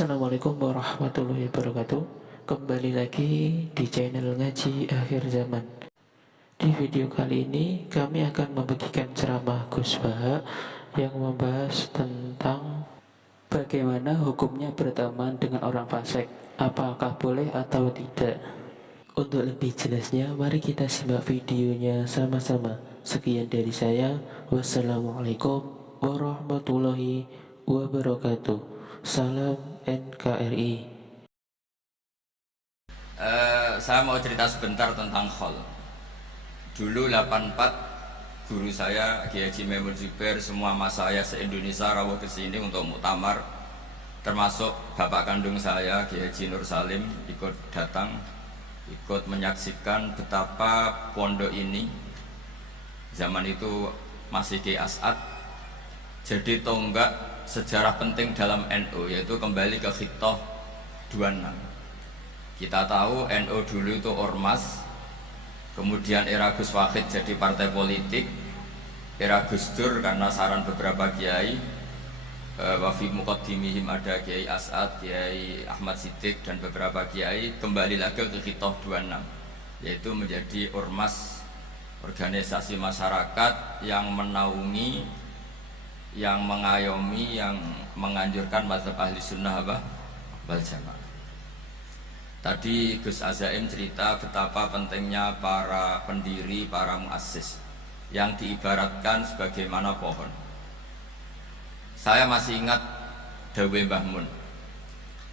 Assalamualaikum warahmatullahi wabarakatuh. Kembali lagi di channel Ngaji Akhir Zaman. Di video kali ini kami akan membagikan ceramah Gus Baha yang membahas tentang bagaimana hukumnya berteman dengan orang fasik, apakah boleh atau tidak. Untuk lebih jelasnya, mari kita simak videonya sama-sama. Sekian dari saya. Wassalamualaikum warahmatullahi wabarakatuh. Salam NKRI. Saya mau cerita sebentar tentang khol. Dulu 84 guru saya Kiai Haji Maimun Zubair, semua mas saya se-Indonesia rawuh ke sini untuk muktamar, termasuk bapak kandung saya Kiai Haji Nur Salim ikut datang, ikut menyaksikan betapa pondok ini zaman itu masih di As'ad jadi tonggak sejarah penting dalam NU, yaitu kembali ke Khittah 26. Kita tahu NU dulu itu ormas, kemudian era Gus Wahid jadi partai politik, era Gus Dur karena saran beberapa kiai, wafi muqaddimihim ada Kiai As'ad, Kiai Ahmad Siddiq dan beberapa kiai, kembali lagi ke Khittah 26, yaitu menjadi ormas, organisasi masyarakat yang menaungi, yang mengayomi, yang menganjurkan mazhab ahli sunnah wal jamaah. Tadi Gus Azaim cerita betapa pentingnya para pendiri, para muassis yang diibaratkan sebagaimana pohon. Saya masih ingat Dawe Mbah Mun.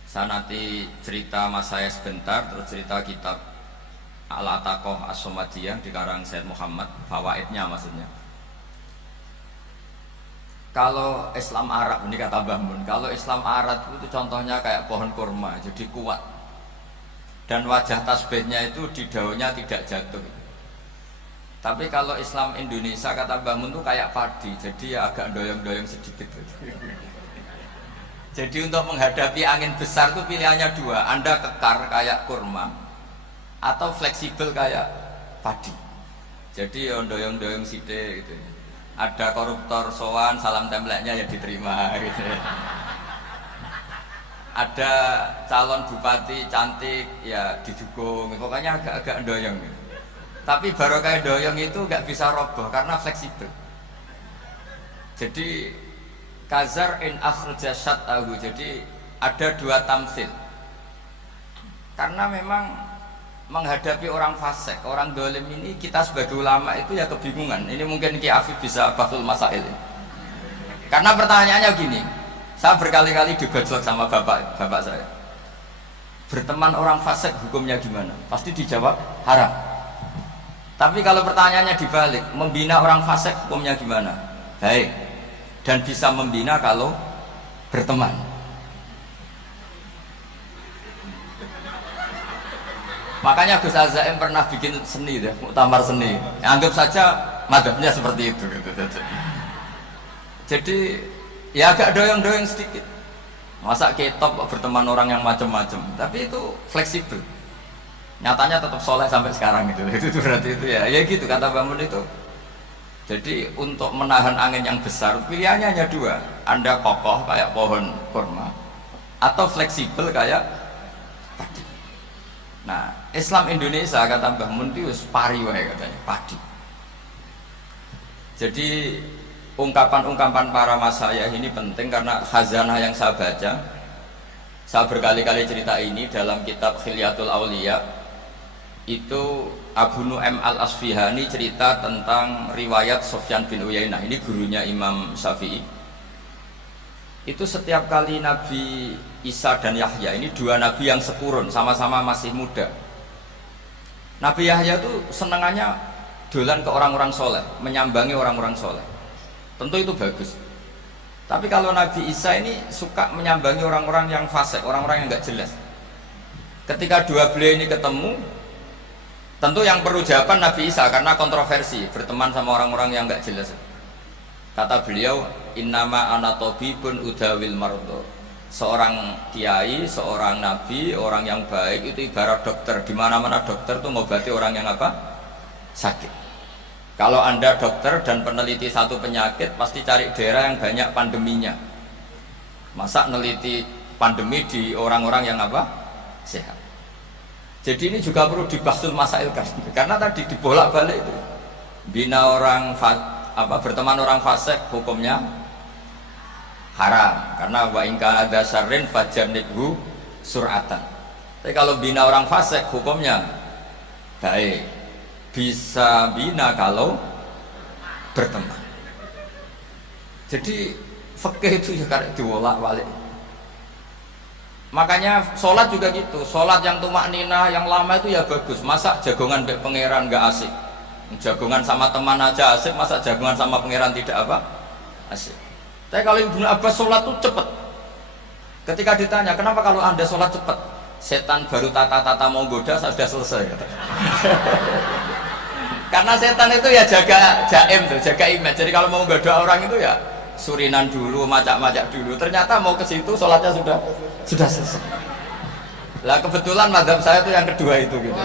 Saya nanti cerita mas saya sebentar, terus cerita kitab Al-Ataqah As-Somadiyah dikarang Said Muhammad, fawaidnya maksudnya. Kalau Islam Arab, ini kata Mbah Mun, kalau Islam Arab itu contohnya kayak pohon kurma, jadi kuat. Dan wajah tasbihnya itu di daunnya tidak jatuh. Tapi kalau Islam Indonesia, kata Mbah Mun, itu kayak padi, jadi ya agak doyong-doyong sedikit. Jadi untuk menghadapi angin besar itu pilihannya dua, Anda kekar kayak kurma atau fleksibel kayak padi. Jadi ya doyong-doyong sidik gitu. Ada koruptor sowan, salam templeknya ya diterima gitu. Ada calon bupati cantik ya didukung, pokoknya agak-agak doyong gitu. Tapi baru kayak doyong itu nggak bisa roboh karena fleksibel. Jadi kazar in akhraja syat'ahu, jadi ada dua tamsil. Karena memang menghadapi orang fasik, orang dolim ini, kita sebagai ulama itu ya kebingungan. Ini mungkin Ki Afif bisa bahtul masail ini. Karena pertanyaannya gini, saya berkali-kali digojlok sama bapak saya, berteman orang fasik hukumnya gimana? Pasti dijawab haram. Tapi kalau pertanyaannya dibalik, membina orang fasik hukumnya gimana? Baik. Dan bisa membina kalau berteman. Makanya Gus Azaim pernah bikin seni deh, muktamar seni. Anggap saja madhabnya seperti itu gitu. Jadi ya agak doyong-doyong sedikit. Masa ketop berteman orang yang macam-macam, tapi itu fleksibel. Nyatanya tetap soleh sampai sekarang gitu. Itu berarti itu ya gitu kata Bangun itu. Jadi untuk menahan angin yang besar pilihannya hanya dua. Anda kokoh kayak pohon kurma atau fleksibel kayak padi. Nah, Islam Indonesia kata Mbah Mun itu pari wae katanya, padi. Jadi ungkapan-ungkapan para mas saya ini penting karena khazanah yang saya baca. Saya berkali-kali cerita ini dalam kitab Khilyatul Auliya. Itu Abu Nu'aim Al-Asfihani cerita tentang riwayat Sufyan bin Uyainah. Ini gurunya Imam Syafi'i. Itu setiap kali Nabi Isa dan Yahya, ini dua nabi yang sekurun, sama-sama masih muda. Nabi Yahya itu senengannya dolan ke orang-orang soleh, menyambangi orang-orang soleh. Tentu itu bagus. Tapi kalau Nabi Isa ini suka menyambangi orang-orang yang fasik, orang-orang yang nggak jelas. Ketika dua beliau ini ketemu, tentu yang perlu jawaban Nabi Isa karena kontroversi, berteman sama orang-orang yang nggak jelas. Kata beliau, innama ana tabibun udawil mardo. Seorang kiai, seorang nabi, orang yang baik itu ibarat dokter. Di mana-mana dokter itu ngobati orang yang apa? Sakit. Kalau Anda dokter dan peneliti satu penyakit, pasti cari daerah yang banyak pandeminya. Masa neliti pandemi di orang-orang yang apa? Sehat. Jadi ini juga perlu dibahsul masailkan karena tadi dibolak-balik itu. Bina orang berteman orang fasik hukumnya haram karena wa in kana ada syarrin fajannibhu sur'atan. Tapi kalau bina orang fasik hukumnya baik. Bisa bina kalau berteman. Jadi fikih itu ya karek dibolak-balik. Makanya sholat juga gitu. Sholat yang tumak nina yang lama itu ya bagus. Masa jagongan mbek pangeran nggak asik? Jagongan sama teman aja asik, masa jagongan sama pangeran tidak apa? Asik. Tapi kalau Ibnu Abbas sholat tuh cepet. Ketika ditanya, kenapa kalau anda sholat cepet? Setan baru tata-tata mau goda, sudah selesai. Karena setan itu ya jaga jaim tuh, jaga image. Jadi kalau mau goda orang itu ya surinan dulu, macak-macak dulu. Ternyata mau ke situ sholatnya sudah selesai. Lah kebetulan mazhab saya tuh yang kedua itu gitu.